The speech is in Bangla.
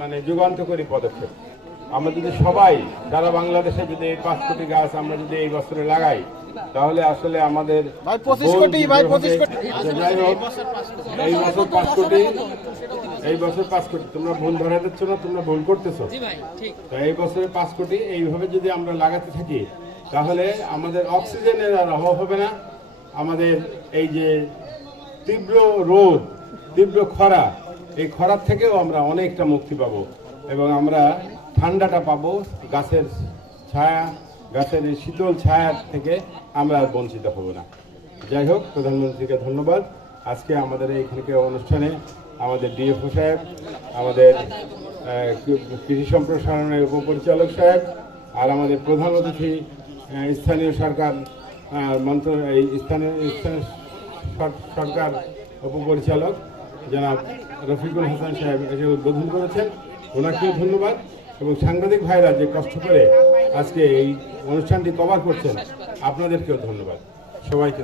মানে যুগান্তকারী পদক্ষেপ। আমরা যদি সবাই সারা বাংলাদেশে যদি 5 কোটি গাছ আমরা যদি এই বছরে লাগাই, তাহলে আসলে আমাদের ভাই 25 কোটি, ভাই 25 কোটি। যাই হোক, এই বছর 5 কোটি, এই বছর 5 কোটি। তোমরা ভুল ধরা দিচ্ছ না, তোমরা ভুল করতেছো। তো এই বছরে 5 কোটি এইভাবে যদি আমরা লাগাতে থাকি, তাহলে আমাদের অক্সিজেনের আর অভাব হবে না। আমাদের এই যে তীব্র রোদ, তীব্র খরা, এই খরার থেকেও আমরা অনেকটা মুক্তি পাবো এবং আমরা ঠান্ডাটা পাবো গাছের ছায়া, গাছের এই শীতল ছায়ার থেকে আমরা আর বঞ্চিত হব না। যাই হোক, প্রধানমন্ত্রীকে ধন্যবাদ। আজকে আমাদের এইখানকার অনুষ্ঠানে আমাদের ডিএফও সাহেব, আমাদের কৃষি সম্প্রসারণের উপপরিচালক সাহেব, আর আমাদের প্রধান অতিথি স্থানীয় সরকার স্থানীয় সরকার উপপরিচালক জনাব রফিকুল হাসান সাহেব এটি উদ্বোধন করেছেন, ওনাকেও ধন্যবাদ। এবং সাংবাদিক ভাইরা যে কষ্ট করে আজকে এই অনুষ্ঠানটি কভার করছেন, আপনাদেরকেও ধন্যবাদ। সবাইকে